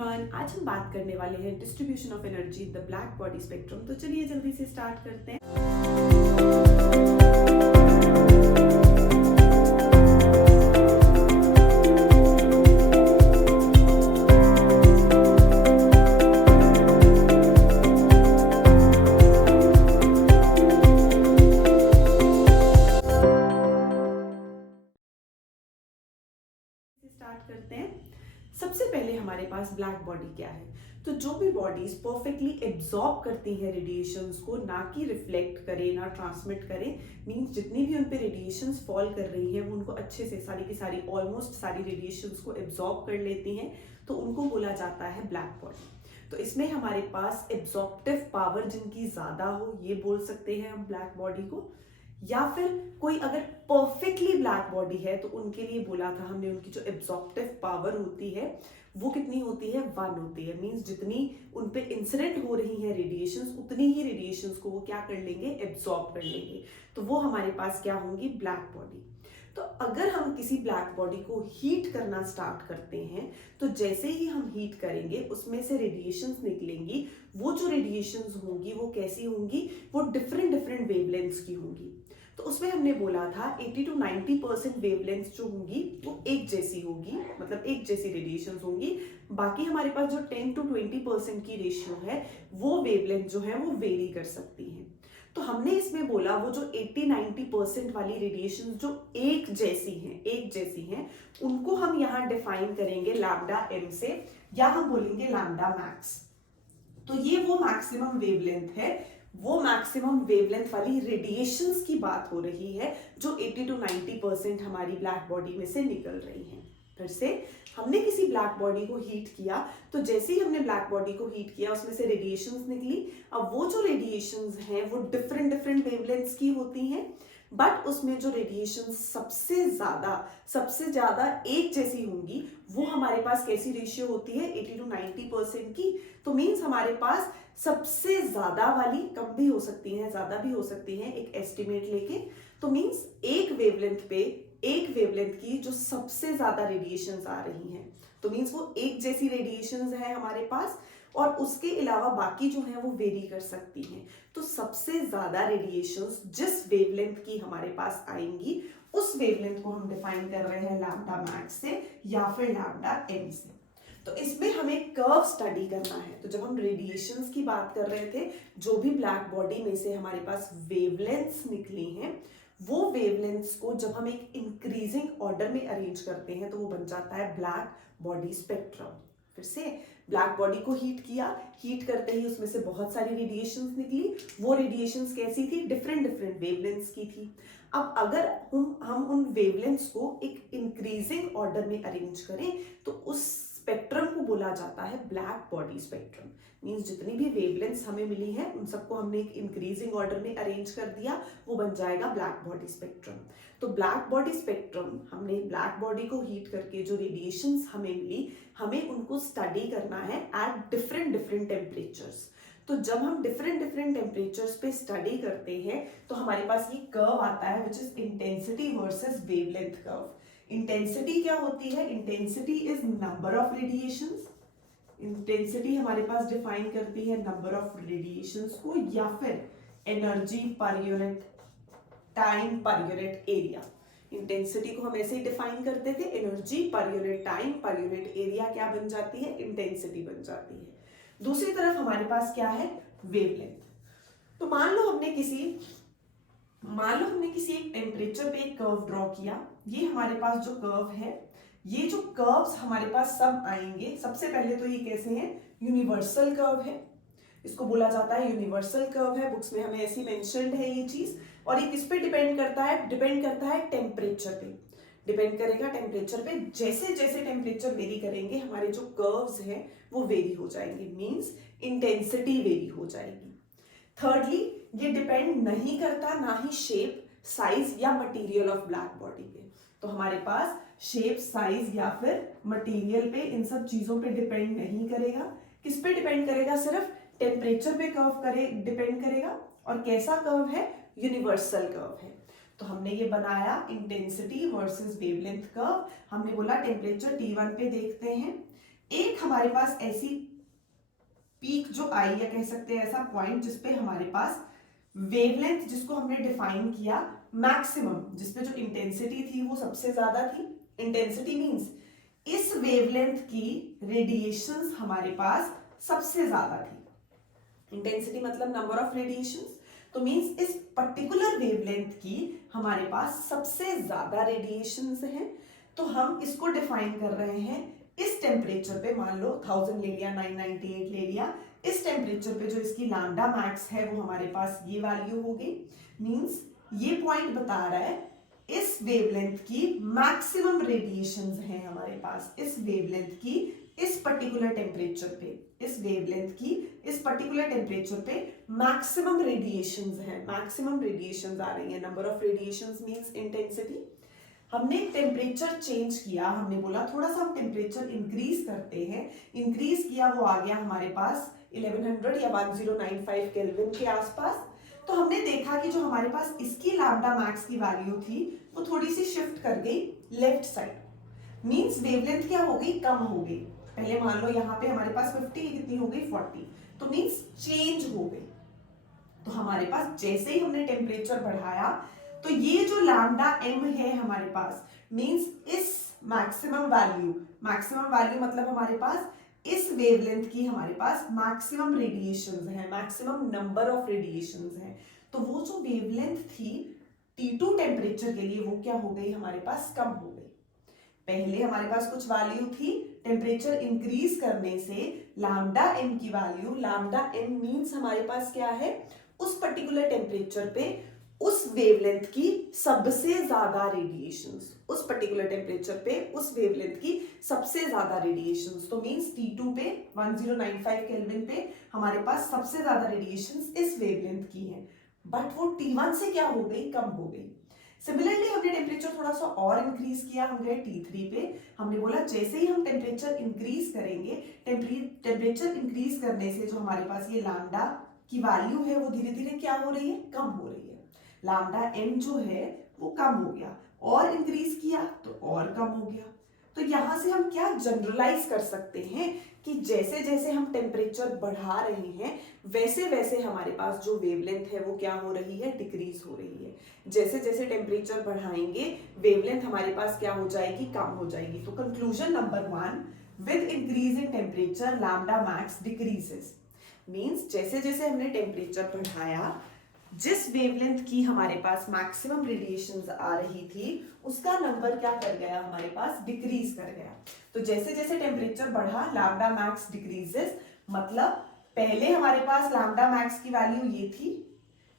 Everyone, आज हम बात करने वाले हैं distribution of energy in the black body spectrum. तो चलिए जल्दी से स्टार्ट करते हैं। सबसे पहले हमारे पास ब्लैक बॉडी क्या है। तो जो भी बॉडीज परफेक्टली एब्जॉर्ब करती हैं रेडिएशंस को, ना कि रिफ्लेक्ट करे ना ट्रांसमिट करे, मींस जितनी भी उन पे रेडिएशंस फॉल कर रही हैं वो उनको अच्छे से सारी की सारी ऑलमोस्ट सारी रेडिएशंस को एब्जॉर्ब कर लेती हैं, तो उनको बोला जाता है ब्लैक बॉडी। तो इसमें हमारे पास एब्जॉर्प्टिव पावर जिनकी ज्यादा हो, ये बोल सकते हैं हम ब्लैक बॉडी को। या फिर कोई अगर परफेक्टली ब्लैक बॉडी है तो उनके लिए बोला था हमने, उनकी जो एब्जॉर्प्टिव पावर होती है वो कितनी होती है, 1 होती है। मींस जितनी उन पे इंसिडेंट हो रही है रेडिएशंस, उतनी ही रेडिएशंस को वो क्या कर लेंगे, एब्जॉर्ब कर लेंगे। तो वो हमारे पास क्या होंगी, ब्लैक बॉडी। तो अगर हम किसी ब्लैक बॉडी को हीट करना स्टार्ट करते हैं, तो जैसे ही हम हीट करेंगे उसमें से रेडिएशंस निकलेंगी। वो जो रेडिएशंस होंगी वो कैसी होंगी, वो डिफरेंट डिफरेंट वेवलेंथ्स की होंगी। तो उसमें हमने बोला था 80 to 90% वेवलेंथ जो होंगी वो एक जैसी होगी, मतलब एक जैसी रेडिएशंस होंगी। बाकी हमारे पास जो 10 to 20% की रेशियो है वो वेवलेंथ जो है वो वेरी कर सकती है। तो हमने इसमें बोला वो जो 80-90% वाली रेडिएशन जो एक जैसी हैं, उनको हम यहाँ डिफाइन करेंगे लैम्डा एम से, या हम बोलेंगे लैम्डा मैक्स। तो ये वो मैक्सिमम वेवलेंथ है, वो मैक्सिमम वेवलेंथ वाली रेडिएशंस की बात हो रही है जो 80 to 90% हमारी ब्लैक बॉडी में से निकल रही हैं। फिर से हमने किसी ब्लैक बॉडी को हीट किया, तो जैसे ही हमने ब्लैक बॉडी को हीट किया उसमें से रेडिएशंस निकली। अब वो जो रेडिएशंस हैं वो डिफरेंट डिफरेंट वेवलेंथ्स की होती हैं, बट उसमें जो रेडिएशन सबसे ज्यादा एक जैसी होंगी वो हमारे पास कैसी रेशियो होती है, 80 to 90% की। तो मींस हमारे पास सबसे ज्यादा वाली, कम भी हो सकती हैं ज्यादा भी हो सकती हैं, एक एस्टिमेट लेके। तो मींस एक वेवलेंथ की जो सबसे ज्यादा रेडिएशंस आ रही हैं, तो मींस वो एक जैसी रेडिएशंस है हमारे पास, और उसके अलावा बाकी जो है वो वेरी कर सकती हैं। तो सबसे ज्यादा रेडिएशंस जिस वेवलेंथ की हमारे पास आएंगी उस वेवलेंथ को हम डिफाइन कर रहे हैं लैम्डा मैक्स से या फिर लैम्डा एम से। तो इसमें हमें कर्व स्टडी करना है। तो जब हम रेडिएशंस की बात कर रहे थे, जो भी ब्लैक बॉडी में से हमारे पास वेवलेंथ्स निकली हैं, वो वेवलेंथ्स को जब हम एक इंक्रीजिंग ऑर्डर में अरेंज करते हैं तो वो बन जाता है ब्लैक बॉडी स्पेक्ट्रम। फिर से ब्लैक बॉडी को हीट किया, हीट करते ही उसमें से बहुत सारी रेडिएशंस निकली। वो रेडिएशंस कैसी थी, डिफरेंट डिफरेंट वेवलेंथ्स की थी। अब अगर हम उन वेवलेंथ्स को एक इंक्रीजिंग ऑर्डर में अरेंज करें तो उस स्पेक्ट्रम को बोला जाता है ब्लैक बॉडी स्पेक्ट्रम। मींस जितनी भी वेवलेंथ्स हमें मिली हैं उन सबको हमने एक इंक्रीजिंग ऑर्डर में अरेंज कर दिया, वो बन जाएगा ब्लैक बॉडी स्पेक्ट्रम। तो ब्लैक बॉडी स्पेक्ट्रम, हमने ब्लैक बॉडी को हीट करके जो रेडिएशंस हमें मिली, हमें उनको स्टडी करना है एट डिफरेंट डिफरेंट टेम्परेचर्स। तो जब हम डिफरेंट डिफरेंट टेम्परेचर्स पे स्टडी करते हैं तो हमारे पास ये कर्व आता है which is intensity versus wavelength curve. Intensity क्या होती है, intensity is number of radiations. Intensity हमारे पास डिफाइन करती है नंबर ऑफ रेडिएशंस को, या फिर एनर्जी पर unit time per unit area. Intensity को हम ऐसे ही डिफाइन करते थे, एनर्जी पर unit time per unit area क्या बन जाती है, इंटेंसिटी बन जाती है। दूसरी तरफ हमारे पास क्या है, वेवलेंथ। तो मान लो हमने किसी एक टेम्परेचर पे एक कर्व ड्रॉ किया। ये हमारे पास जो कर्व है, ये जो कर्व्स हमारे पास सब आएंगे, सबसे पहले तो ये कैसे हैं, यूनिवर्सल कर्व है। इसको बोला जाता है यूनिवर्सल कर्व है, बुक्स में हमें ऐसी मेंशन्ड है ये चीज। और ये किस पे डिपेंड करता है टेम्परेचर पे, डिपेंड करेगा टेम्परेचर पे। जैसे जैसे टेम्परेचर वेरी करेंगे हमारे जो कर्व्स हैं वो वेरी हो जाएंगे, मींस इंटेंसिटी वेरी हो जाएगी। थर्डली, ये डिपेंड नहीं करता ना ही शेप, साइज या मटेरियल ऑफ ब्लैक बॉडी पे। तो हमारे पास शेप, साइज या फिर मटेरियल पे, इन सब चीजों पे डिपेंड नहीं करेगा। किस पे डिपेंड करेगा, सिर्फ टेम्परेचर पे कर्व डिपेंड करेगा। और कैसा कर्व है, यूनिवर्सल कर्व है। तो हमने ये बनाया इंटेंसिटी वर्सेस वेवलेंथ कर्व। हमने बोला टेम्परेचर T1 पे देखते हैं, एक हमारे पास ऐसी पीक जो आई, या कह सकते हैं ऐसा पॉइंट जिसपे हमारे पास वेवलेंथ, जिसको हमने डिफाइन किया मैक्सिमम, जिसपे जो इंटेंसिटी थी वो सबसे ज्यादा थी। इंटेंसिटी मींस इस वेवलेंथ की रेडिएशंस हमारे पास सबसे ज्यादा थी। इंटेंसिटी मतलब नंबर ऑफ रेडिएशंस, तो मींस इस पर्टिकुलर वेवलेंथ की हमारे पास सबसे ज्यादा रेडिएशंस हैं। तो हम इसको डिफाइन कर रहे हैं इस टेम्परेचर पे, मान लो 1000 ले लिया, 998 ले लिया, इस टेम्परेचर पे जो इसकी लैम्डा मैक्स है वो हमारे पास ये वैल्यू होगी। मींस ये पॉइंट बता रहा है इस वेवलेंथ की मैक्सिमम रेडिएशंस हैं हमारे पास, इस वेवलेंथ की इस पर्टिकुलर टेम्परेचर पे, इस वेवलेंथ की इस पर्टिकुलर टेम्परेचर पे मैक्सिमम रेडिएशंस हैं, मैक्सिमम रेडिएशंस आ रही है। Number of radiations means intensity. हमने टेम्परेचर चेंज किया, हमने बोला थोड़ा सा हम टेम्परेचर इंक्रीज करते हैं, इंक्रीज किया, वो आ गया हमारे पास 1100 या 1095 केल्विन के आसपास। तो हमने देखा कि जो हमारे पास इसकी लैम्डा मैक्स की वैल्यू थी वो थोड़ी सी शिफ्ट कर गई लेफ्ट साइड, मींस वेवलेंथ क्या हो गई, कम हो गई। पहले मान लो यहाँ पे हमारे पास 50, कितनी हो गई 40, तो मींस चेंज हो गई। तो हमारे पास जैसे ही हमने टेम्परेचर बढ़ाया तो ये जो लैम्डा एम है हमारे पास, मींस इस मैक्सिमम वैल्यू, मैक्सिमम वैल्यू मतलब हमारे पास इस वेवलेंथ की हमारे पास मैक्सिमम रेडिएशंस है, मैक्सिमम नंबर ऑफ रेडिएशंस है। तो वो जो वेवलेंथ थी T2 टेम्परेचर के लिए वो क्या हो गई हमारे पास, कम हो गई। पहले हमारे पास कुछ वैल्यू थी, टेम्परेचर इंक्रीज करने से लैम्डा एम की वैल्यू, लैम्डा एम मींस हमारे पास क्या है, उस पर्टिकुलर टेम्परेचर पे उस वेवलेंथ की सबसे ज्यादा रेडिएशंस, उस पर्टिकुलर टेम्परेचर पे उस वेवलेंथ की सबसे ज्यादा रेडिएशंस। तो मींस T2 पे 1095 केल्विन पे हमारे पास सबसे ज्यादा रेडिएशंस इस वेवलेंथ की हैं, बट वो T1 से क्या हो गई, कम हो गई। सिमिलरली हमने टेम्परेचर थोड़ा सा और इंक्रीज किया, हम गए T3 पे। हमने बोला जैसे ही हम टेम्परेचर इंक्रीज करेंगे, टेम्परेचर इंक्रीज करने से जो हमारे पास ये लैम्डा की वैल्यू है वो धीरे धीरे क्या हो रही है, कम हो रही है। लैम्डा एम जो है वो कम हो गया, और इंक्रीज किया तो और कम हो गया। तो यहां से हम क्या जनरलाइज कर सकते हैं कि जैसे जैसे हम टेम्परेचर बढ़ा रहे हैं वैसे वैसे हमारे पास जो वेवलेंथ है वो क्या हो रही है, डिक्रीज हो रही है। जैसे जैसे टेम्परेचर बढ़ाएंगे वेवलेंथ हमारे पास क्या हो जाएगी, कम हो जाएगी। तो conclusion number 1, with increase in temperature lambda max decreases. Means जैसे जैसे हमने टेम्परेचर बढ़ाया, जिस वेवलेंथ की हमारे पास मैक्सिमम रेडिएशंस आ रही थी उसका नंबर क्या कर गया, हमारे पास डिक्रीज कर गया। तो जैसे जैसे टेम्परेचर बढ़ा लैम्डा मैक्स डिक्रीजेस, मतलब पहले हमारे पास लैम्डा मैक्स की वैल्यू ये थी,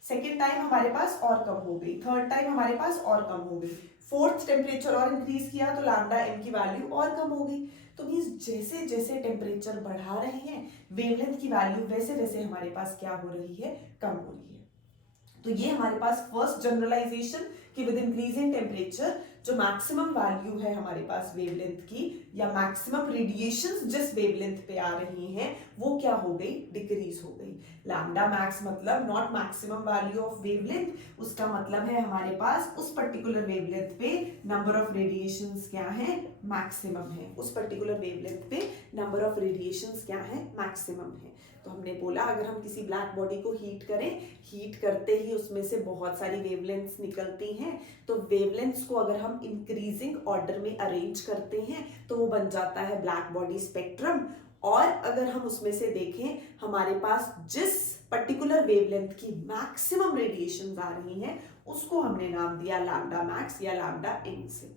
सेकेंड टाइम हमारे पास और कम हो गई, थर्ड टाइम हमारे पास और कम हो गई, फोर्थ टेम्परेचर और इंक्रीज किया तो लैम्डा एम की वैल्यू और कम हो गई। तो मींस जैसे जैसे टेम्परेचर बढ़ा रहे हैं वेवलेंथ की वैल्यू वैसे वैसे हमारे पास क्या हो रही है, कम हो रही है। तो ये हमारे पास फर्स्ट जनरलाइजेशन कि विद इंक्रीजिंग टेम्परेचर जो मैक्सिमम वैल्यू है हमारे पास वेवलेंथ की, या मैक्सिमम रेडिएशंस जिस वेवलेंथ पे आ रही हैं वो क्या हो गई, डिक्रीज हो गई। लैम्डा मैक्स मतलब not maximum value of wavelength, उसका मतलब है हमारे पास उस पर्टिकुलर वेवलेंथ पे नंबर ऑफ रेडिएशंस क्या है, मैक्सिमम है। उस पर्टिकुलर वेवलेंथ पे नंबर ऑफ रेडिएशंस क्या है, मैक्सिमम है। तो हमने बोला अगर हम किसी ब्लैक बॉडी को हीट करें, हीट करते ही उसमें से बहुत सारी वेवलेंथ्स निकलती हैं, तो वेवलेंथ्स को अगर हम इंक्रीजिंग ऑर्डर में अरेंज करते हैं तो वो बन जाता है ब्लैक बॉडी स्पेक्ट्रम। और अगर हम उसमें से देखें हमारे पास जिस पर्टिकुलर वेवलेंथ की मैक्सिमम रेडिएशंस आ रही हैं उसको हमने नाम दिया लैम्डा मैक्स या लैम्डा एम से।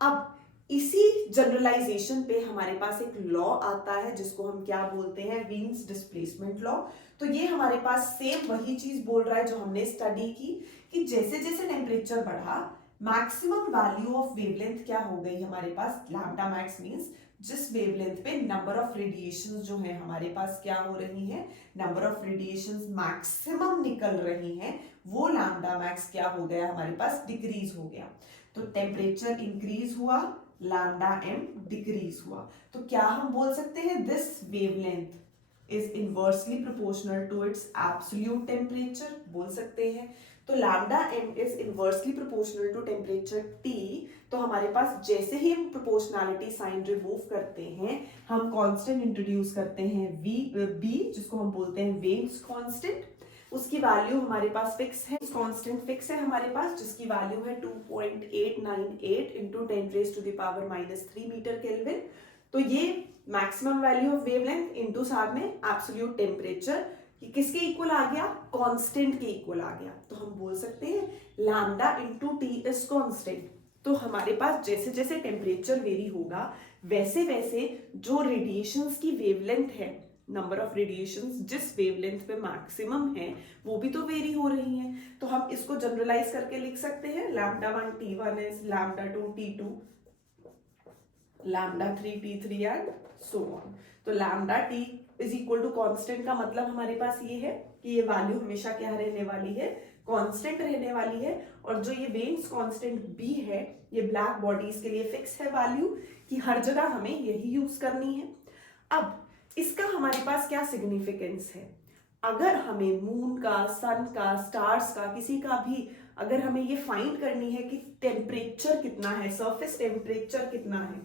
अब इसी जनरलाइजेशन पे हमारे पास एक लॉ आता है जिसको हम क्या बोलते हैं, वीन्स डिस्प्लेसमेंट लॉ। तो ये हमारे पास सेम वही चीज बोल रहा है जो हमने स्टडी की कि जैसे जैसे टेम्परेचर बढ़ा मैक्सिमम वैल्यू ऑफ वेवलेंथ क्या हो गई हमारे पास, लैम्डा मैक्स मींस जिस वेवलेंथ पे नंबर ऑफ रेडिएशंस जो है हमारे पास क्या हो रही है, नंबर ऑफ रेडिएशंस मैक्सिमम निकल रही हैं, वो लैम्डा मैक्स क्या हो गया हमारे पास, डिक्रीज हो गया। तो टेम्परेचर इंक्रीज हुआ, लैम्डा एम डिक्रीज हुआ। तो क्या हम बोल सकते हैं this wavelength is inversely proportional to its absolute temperature, बोल सकते हैं। तो lambda M is inversely proportional to temperature T। तो हमारे पास जैसे ही हम प्रोपोर्शनैलिटी साइन रिमूव करते हैं, हम कांस्टेंट इंट्रोड्यूस करते हैं B, जिसको हम बोलते हैं वेन्स कांस्टेंट। उसकी वैल्यू हमारे पास फिक्स है, कांस्टेंट फिक्स है हमारे पास, जिसकी वैल्यू है 2.898 इंटू 10⁻³ मीटर केल्विन। तो ये maximum value of wavelength into साथ में एब्सोल्यूट टेम्परेचर, ये किसके इक्वल आ गया? कांस्टेंट के इक्वल आ गया। तो हम बोल सकते हैं lambda into T is constant. तो हमारे पास जैसे जैसे टेम्परेचर वेरी होगा, वैसे वैसे जो रेडिएशंस की वेवलेंथ है, नंबर ऑफ रेडिएशंस जिस वेवलेंथ पे मैक्सिमम है, वो भी तो वेरी हो रही हैं। तो हम इसको जनरलाइज करके लिख सकते हैं λ1 T1 is λ2 T2, λ3 T3 and so on. तो lambda T is equal to constant का मतलब हमारे पास ये है कि ये वैल्यू हमेशा क्या रहने वाली है? कांस्टेंट रहने वाली है। और जो ये वेन्स कांस्टेंट बी है, ये ब्लैक बॉडीज के लिए फिक्स है वैल्यू, कि हर जगह हमें यही यूज करनी है। अब इसका हमारे पास क्या सिग्निफिकेंस है? अगर हमें मून का, सन का, स्टार्स का, किसी का भी अगर हमें ये फाइंड करनी है कि टेम्परेचर कितना है, सरफेस टेम्परेचर कितना है,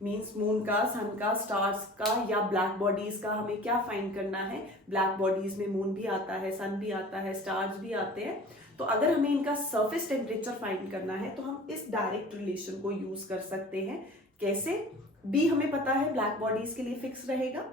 मीन्स मून का, सन का, स्टार्स का या ब्लैक बॉडीज का हमें क्या फाइंड करना है? ब्लैक बॉडीज में मून भी आता है, सन भी आता है, स्टार्स भी आते हैं। तो अगर हमें इनका सरफेस टेम्परेचर फाइंड करना है तो हम इस डायरेक्ट रिलेशन को यूज कर सकते हैं। कैसे? बी हमें पता है ब्लैक बॉडीज के लिए फिक्स रहेगा,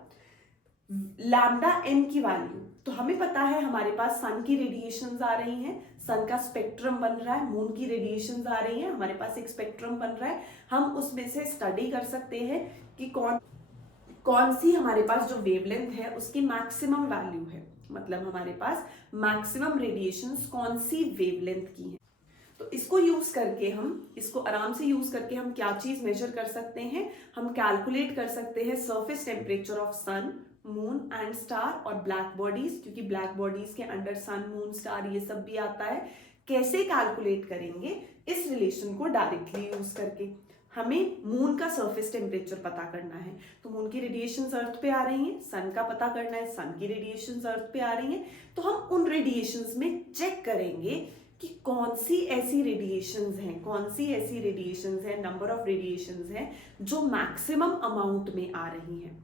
लैम्डा एम की वैल्यू तो हमें पता है, हमारे पास सन की रेडिएशंस आ रही हैं, सन का स्पेक्ट्रम बन रहा है, मून की रेडिएशंस आ रही हैं, हमारे पास एक स्पेक्ट्रम बन रहा है। हम उसमें से स्टडी कर सकते हैं कि कौन सी हमारे पास जो वेवलेंथ है उसकी मैक्सिमम वैल्यू है, मतलब हमारे पास मैक्सिमम रेडिएशंस कौन सी वेवलेंथ की है। तो इसको यूज करके हम, इसको आराम से यूज करके हम क्या चीज मेजर कर सकते हैं? हम कैलकुलेट कर सकते हैं surface temperature of sun, moon and star और ब्लैक बॉडीज, क्योंकि ब्लैक बॉडीज के अंडर सन, मून, स्टार ये सब भी आता है। कैसे कैलकुलेट करेंगे? इस रिलेशन को डायरेक्टली यूज करके। हमें मून का सरफेस टेम्परेचर पता करना है, तो मून की रेडिएशंस अर्थ पे आ रही हैं, सन का पता करना है, सन की रेडिएशंस अर्थ पे आ रही हैं। तो हम उन रेडिएशंस में चेक करेंगे कि कौन सी ऐसी रेडिएशंस हैं, कौन सी ऐसी रेडिएशंस हैं, नंबर ऑफ रेडिएशंस हैं जो मैक्सिमम अमाउंट में आ रही हैं।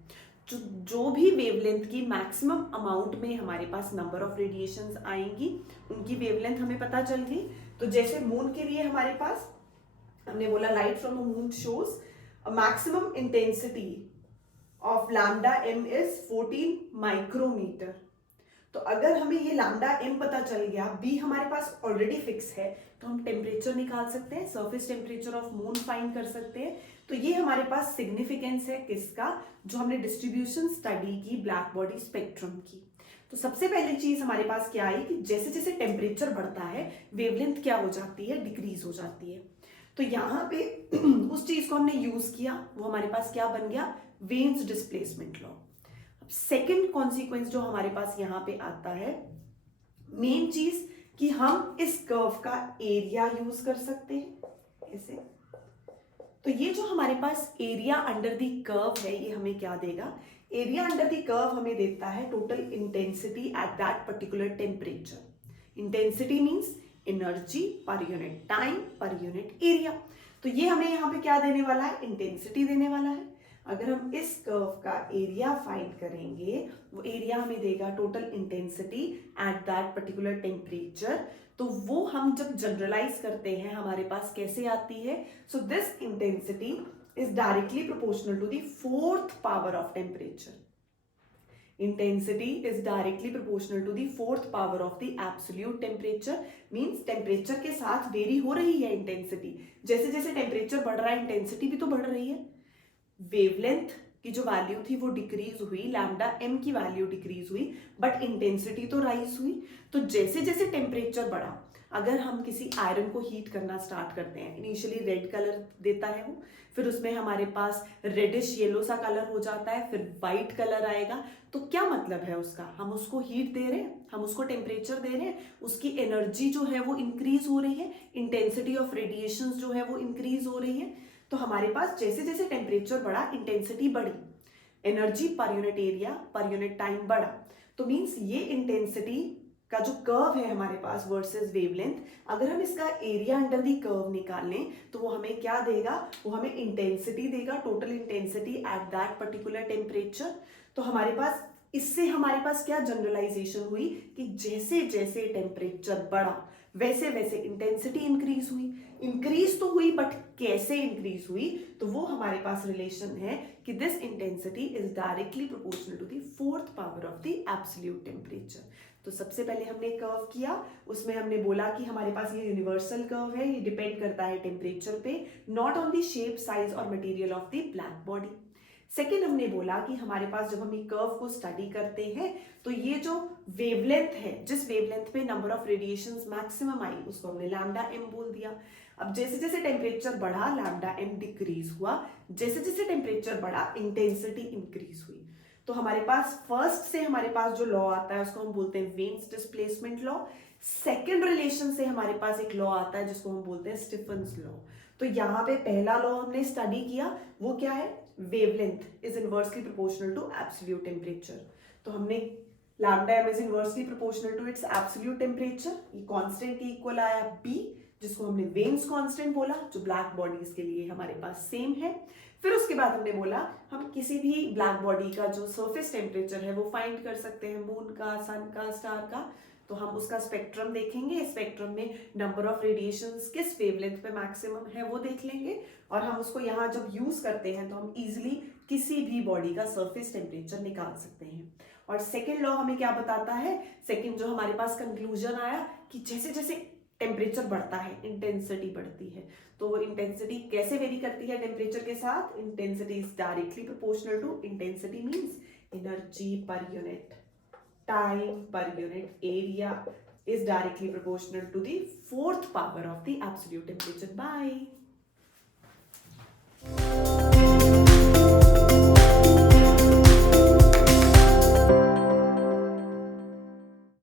जो भी वेवलेंथ की मैक्सिमम अमाउंट में हमारे पास नंबर ऑफ रेडिएशंस आएंगी, उनकी वेवलेंथ हमें पता चल गई। तो जैसे मून के लिए हमारे पास हमने बोला light from a moon shows a maximum intensity of lambda M is 14 micrometre. तो अगर हमें ये लैम्डा एम पता चल गया, बी हमारे पास ऑलरेडी फिक्स है, तो हम टेम्परेचर निकाल सकते हैं, surface temperature of moon find कर सकते हैं। तो ये हमारे पास सिग्निफिकेंस है किसका? जो हमने डिस्ट्रीब्यूशन स्टडी की ब्लैक बॉडी स्पेक्ट्रम की। तो सबसे पहली चीज हमारे पास क्या आई कि जैसे जैसे टेम्परेचर बढ़ता है, वेवलेंथ क्या हो जाती है? डिक्रीज हो जाती है। तो यहाँ पे उस चीज को हमने यूज किया, वो हमारे पास क्या बन गया? Veins displacement law. Second consequence जो हमारे पास यहाँ पे आता है, मेन चीज कि हम इस कर्व का एरिया यूज कर सकते हैं ऐसे। तो ये जो हमारे पास एरिया अंडर द कर्व है, ये हमें क्या देगा? एरिया अंडर द कर्व हमें देता है total intensity at that particular temperature. Intensity means energy पर unit time per unit area. तो ये हमें यहाँ पे क्या देने वाला है? इंटेंसिटी देने वाला है। अगर हम इस कर्व का एरिया फाइंड करेंगे, वो एरिया हमें देगा total intensity at that particular temperature. तो वो हम जब जनरलाइज करते हैं हमारे पास कैसे आती है? So this intensity is directly proportional to the 4th power of temperature. Intensity is directly proportional to the 4th power of the absolute temperature. Means temperature के साथ वेरी हो रही है इंटेंसिटी। जैसे जैसे टेम्परेचर बढ़ रहा है, इंटेंसिटी भी तो बढ़ रही है। वेवलेंथ की जो वैल्यू थी वो डिक्रीज हुई, लैम्डा एम की वैल्यू डिक्रीज हुई, बट इंटेंसिटी तो राइज हुई। तो जैसे जैसे टेम्परेचर बढ़ा, अगर हम किसी आयरन को हीट करना स्टार्ट करते हैं, इनिशियली रेड कलर देता है वो, फिर उसमें हमारे पास रेडिश येलो सा कलर हो जाता है, फिर वाइट कलर आएगा। तो क्या मतलब है उसका? हम उसको हीट दे रहे हैं, हम उसको टेम्परेचर दे रहे हैं, उसकी एनर्जी जो है वो इंक्रीज हो रही है, इंटेंसिटी ऑफ रेडिएशन जो है वो इंक्रीज हो रही है। तो हमारे पास जैसे जैसे टेम्परेचर बढ़ा, इंटेंसिटी बढ़ी, एनर्जी पर unit area per unit time बढ़ा। तो मींस ये इंटेंसिटी का जो कर्व है हमारे पास वर्सेस वेवलेंथ, अगर हम इसका एरिया अंडर दी कर्व निकालें तो वो हमें क्या देगा, वो हमें इंटेंसिटी देगा, total intensity at that particular temperature. तो हमारे पास इससे हमारे पास क्या जनरलाइजेशन हुई कि जैसे जैसे टेम्परेचर बढ़ा वैसे वैसे इंटेंसिटी इंक्रीज हुई। इंक्रीज तो हुई बट कैसे इंक्रीज हुई, तो वो हमारे पास रिलेशन है कि this intensity is directly proportional to the fourth power of the absolute temperature. तो सबसे पहले हमने कर्व किया, उसमें हमने बोला कि हमारे पास ये यूनिवर्सल कर्व है, ये डिपेंड करता है टेम्परेचर पे, not on the shape, size or material of the black body. Second हमने बोला कि हमारे पास जब हम ये कर्व को स्टडी करते हैं तो ये जो वेवलेंथ है, जिस वेवलेंथ पे number of radiations maximum I उसको हमने लैम्डा एम बोल दिया। अब जैसे जैसे टेम्परेचर बढ़ा लैम्डा एम डिक्रीज हुआ, जैसे जैसे टेम्परेचर बढ़ा इंटेंसिटी इंक्रीज हुई। तो हमारे पास फर्स्ट से हमारे पास जो लॉ आता है उसको हम बोलते हैं veins displacement law. Second relation से हमारे पास एक लॉ आता है जिसको हम बोलते हैं स्टीफन्स लॉ। तो यहाँ पे पहला लॉ हमने स्टडी किया, वो क्या है, wavelength is inversely proportional to absolute temperature. तो हमने lambda M is inversely proportional to its absolute temperature, ये कांस्टेंट के इक्वल आया बी, जिसको हमने वेन्स कांस्टेंट बोला, जो ब्लैक बॉडीज के लिए हमारे पास सेम है। फिर उसके बाद हमने बोला हम किसी भी ब्लैक बॉडी का जो सरफेस टेम्परेचर है वो फाइंड कर सकते हैं, मून का, सन का, स्टार का। तो हम उसका स्पेक्ट्रम देखेंगे, स्पेक्ट्रम में नंबर ऑफ रेडिएशंस किस वेवलेंथ पे मैक्सिमम है वो देख लेंगे, और हम उसको यहाँ जब यूज करते हैं तो हम इजिली किसी भी बॉडी का सरफेस टेम्परेचर निकाल सकते हैं। और सेकेंड लॉ हमें क्या बताता है, सेकेंड जो हमारे पास कंक्लूजन आया कि जैसे जैसे टेम्परेचर बढ़ता है इंटेंसिटी बढ़ती है। तो वो इंटेंसिटी कैसे वेरी करती है टेम्परेचर के साथ, intensity is directly proportional to, intensity means energy पर unit time per unit area is directly proportional to the fourth power of the absolute temperature. Bye.